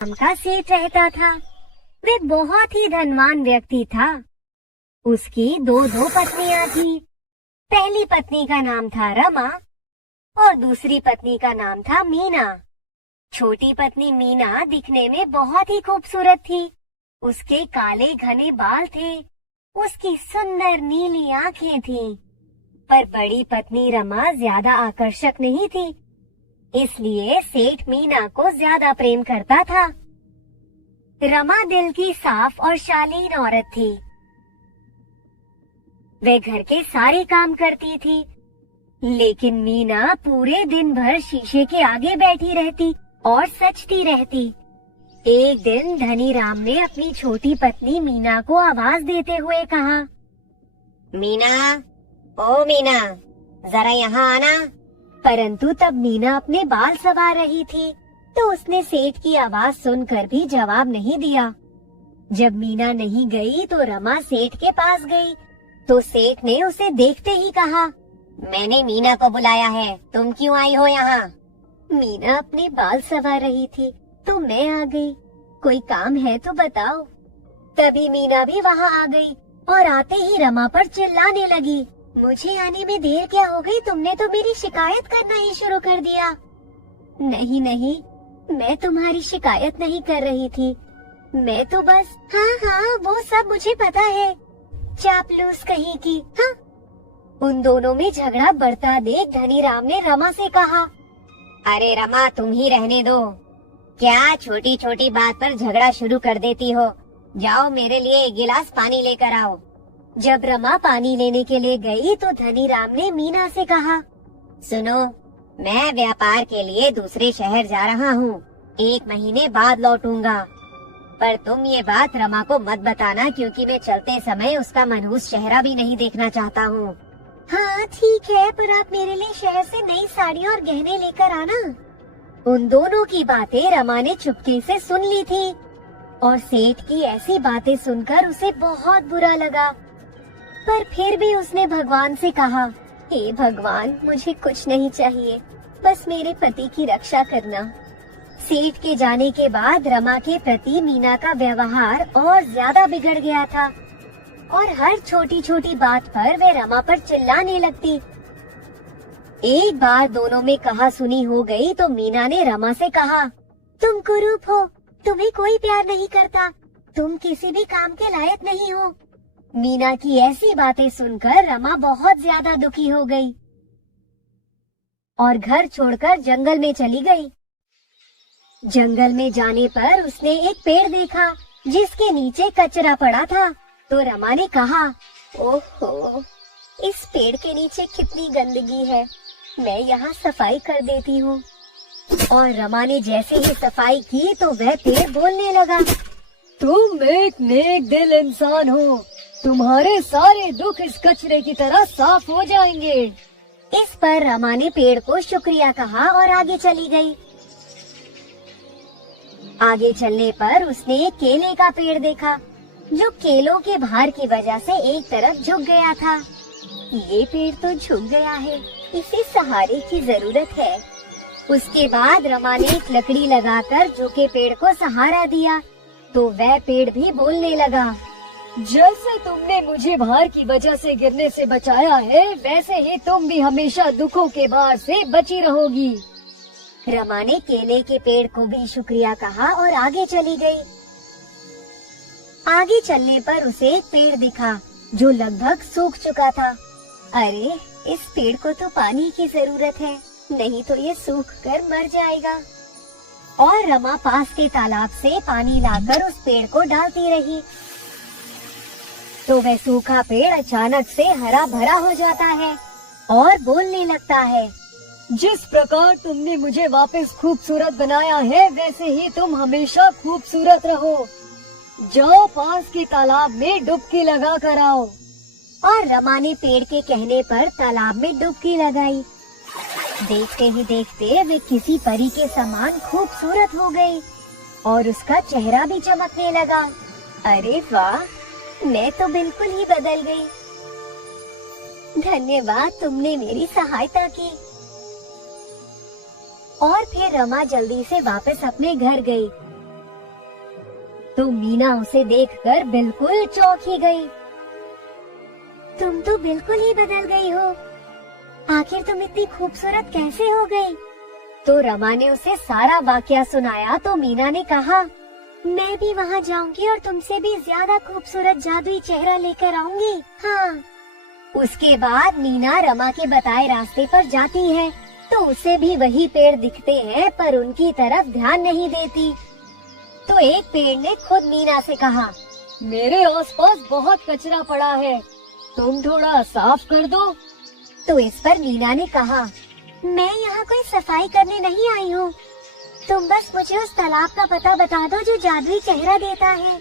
का सेठ रहता था। वे बहुत ही धनवान व्यक्ति था। उसकी दो पत्नियां थी। पहली पत्नी का नाम था रमा और दूसरी पत्नी का नाम था मीना। छोटी पत्नी मीना दिखने में बहुत ही खूबसूरत थी। उसके काले घने बाल थे। उसकी सुंदर नीली आंखें थीं। पर बड़ी पत्नी रमा ज्यादा आकर्षक नहीं थी, इसलिए सेठ मीना को ज्यादा प्रेम करता था। रमा दिल की साफ और शालीन औरत थी। वे घर के सारे काम करती थी, लेकिन मीना पूरे दिन भर शीशे के आगे बैठी रहती और सचती रहती। एक दिन धनी राम ने अपनी छोटी पत्नी मीना को आवाज देते हुए कहा, मीना, ओ मीना, जरा यहाँ आना। परंतु तब मीना अपने बाल संवार रही थी, तो उसने सेठ की आवाज सुनकर भी जवाब नहीं दिया। जब मीना नहीं गई तो रमा सेठ के पास गई, तो सेठ ने उसे देखते ही कहा, मैंने मीना को बुलाया है, तुम क्यों आई हो यहाँ? मीना अपने बाल संवार रही थी, तो मैं आ गई। कोई काम है तो बताओ। तभी मीना भी वहाँ आ गई और आते ही रमा पर चिल्लाने लगी, मुझे आने में देर क्या हो गई? तुमने तो मेरी शिकायत करना ही शुरू कर दिया। नहीं नहीं, मैं तुम्हारी शिकायत नहीं कर रही थी। मैं तो बस हाँ, वो सब मुझे पता है, चापलूस कहीं की। हाँ। उन दोनों में झगड़ा बढ़ता देख धनी राम ने रमा से कहा, अरे रमा, तुम ही रहने दो। क्या छोटी छोटी बात पर झगड़ा शुरू कर देती हो? जाओ मेरे लिए एक गिलास पानी लेकर आओ। जब रमा पानी लेने के लिए गई तो धनी राम ने मीना से कहा, सुनो, मैं व्यापार के लिए दूसरे शहर जा रहा हूँ, 1 महीने बाद लौटूंगा। पर तुम ये बात रमा को मत बताना, क्योंकि मैं चलते समय उसका मनहूस चेहरा भी नहीं देखना चाहता हूँ। हाँ ठीक है, पर आप मेरे लिए शहर से नई साड़ियाँ और गहने लेकर आना। उन दोनों की बातें रमा ने चुपके से सुन ली थी और सेठ की ऐसी बातें सुनकर उसे बहुत बुरा लगा। पर फिर भी उसने भगवान से कहा, हे भगवान, मुझे कुछ नहीं चाहिए, बस मेरे पति की रक्षा करना। सेठ के जाने के बाद रमा के प्रति मीना का व्यवहार और ज्यादा बिगड़ गया था और हर छोटी छोटी बात पर वे रमा पर चिल्लाने लगती। एक बार दोनों में कहा सुनी हो गई तो मीना ने रमा से कहा, तुम कुरूप हो, तुम्हें कोई प्यार नहीं करता, तुम किसी भी काम के लायक नहीं हो। मीना की ऐसी बातें सुनकर रमा बहुत ज्यादा दुखी हो गई और घर छोड़कर जंगल में चली गई। जंगल में जाने पर उसने एक पेड़ देखा जिसके नीचे कचरा पड़ा था, तो रमा ने कहा, ओहो, इस पेड़ के नीचे कितनी गंदगी है, मैं यहाँ सफाई कर देती हूँ। और रमा ने जैसे ही सफाई की तो वह पेड़ बोलने लगा, तुम एक नेक दिल इंसान हो, तुम्हारे सारे दुख इस कचरे की तरह साफ हो जाएंगे। इस पर रमा ने पेड़ को शुक्रिया कहा और आगे चली गई। आगे चलने पर उसने एक केले का पेड़ देखा जो केलों के भार की वजह से एक तरफ झुक गया था। ये पेड़ तो झुक गया है, इसे सहारे की जरूरत है। उसके बाद रमा ने एक लकड़ी लगाकर झुके पेड़ को सहारा दिया तो वह पेड़ भी बोलने लगा, जैसे तुमने मुझे भार की वजह से गिरने से बचाया है, वैसे ही तुम भी हमेशा दुखों के भार से बची रहोगी। रमा ने केले के पेड़ को भी शुक्रिया कहा और आगे चली गई। आगे चलने पर उसे एक पेड़ दिखा जो लगभग सूख चुका था। अरे, इस पेड़ को तो पानी की जरूरत है, नहीं तो ये सूख कर मर जाएगा। और रमा पास के तालाब से पानी लाकर उस पेड़ को डालती रही तो वह सूखा पेड़ अचानक से हरा भरा हो जाता है और बोलने लगता है, जिस प्रकार तुमने मुझे वापस खूबसूरत बनाया है, वैसे ही तुम हमेशा खूबसूरत रहो। जाओ पास के तालाब में डुबकी लगा कर आओ। और रमा ने पेड़ के कहने पर तालाब में डुबकी लगाई। देखते ही देखते वे किसी परी के समान खूबसूरत हो गई और उसका चेहरा भी चमकने लगा। अरे वाह, मैं तो बिल्कुल ही बदल गई। धन्यवाद, तुमने मेरी सहायता की। और फिर रमा जल्दी से वापस अपने घर गई। तो मीना उसे देखकर बिल्कुल चौंक ही गई। तुम तो बिल्कुल ही बदल गई हो, आखिर तुम इतनी खूबसूरत कैसे हो गई? तो रमा ने उसे सारा वाकया सुनाया तो मीना ने कहा, मैं भी वहाँ जाऊंगी और तुमसे भी ज्यादा खूबसूरत जादुई चेहरा लेकर आऊंगी। हाँ। उसके बाद मीना रमा के बताए रास्ते पर जाती है तो उसे भी वही पेड़ दिखते हैं पर उनकी तरफ ध्यान नहीं देती। तो एक पेड़ ने खुद मीना से कहा, मेरे आसपास बहुत कचरा पड़ा है, तुम थोड़ा साफ कर दो। तो इस पर मीना ने कहा, मैं यहाँ कोई सफाई करने नहीं आई हूँ, तुम बस मुझे उस तालाब का पता बता दो जो जादुई चेहरा देता है।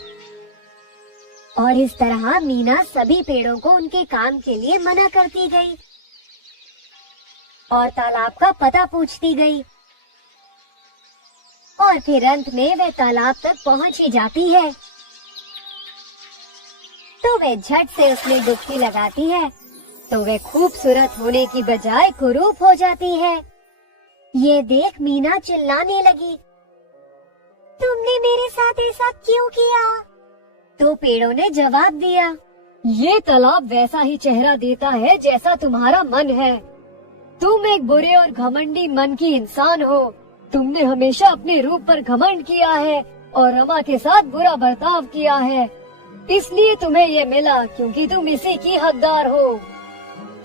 और इस तरह मीना सभी पेड़ों को उनके काम के लिए मना करती गई और तालाब का पता पूछती गई और फिर अंत में वह तालाब तक पहुँच ही जाती है। तो वह झट से उसमें डुबकी लगाती है तो वह खूबसूरत होने की बजाय कुरूप हो जाती है। ये देख मीना चिल्लाने लगी, तुमने मेरे साथ ऐसा क्यों किया? तो पेड़ों ने जवाब दिया, ये तालाब वैसा ही चेहरा देता है जैसा तुम्हारा मन है। तुम एक बुरे और घमंडी मन की इंसान हो। तुमने हमेशा अपने रूप पर घमंड किया है और रमा के साथ बुरा बर्ताव किया है, इसलिए तुम्हें ये मिला क्योंकि तुम इसी की हकदार हो।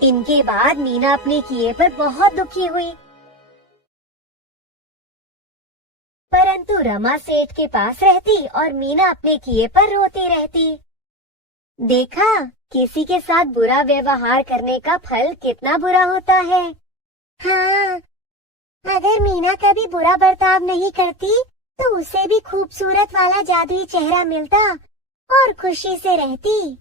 इनके बाद मीना अपने किए पर बहुत दुखी हुई, परंतु रमा सेठ के पास रहती और मीना अपने किए पर रोती रहती। देखा, किसी के साथ बुरा व्यवहार करने का फल कितना बुरा होता है। हाँ, अगर मीना कभी बुरा बर्ताव नहीं करती तो उसे भी खूबसूरत वाला जादुई चेहरा मिलता और खुशी से रहती।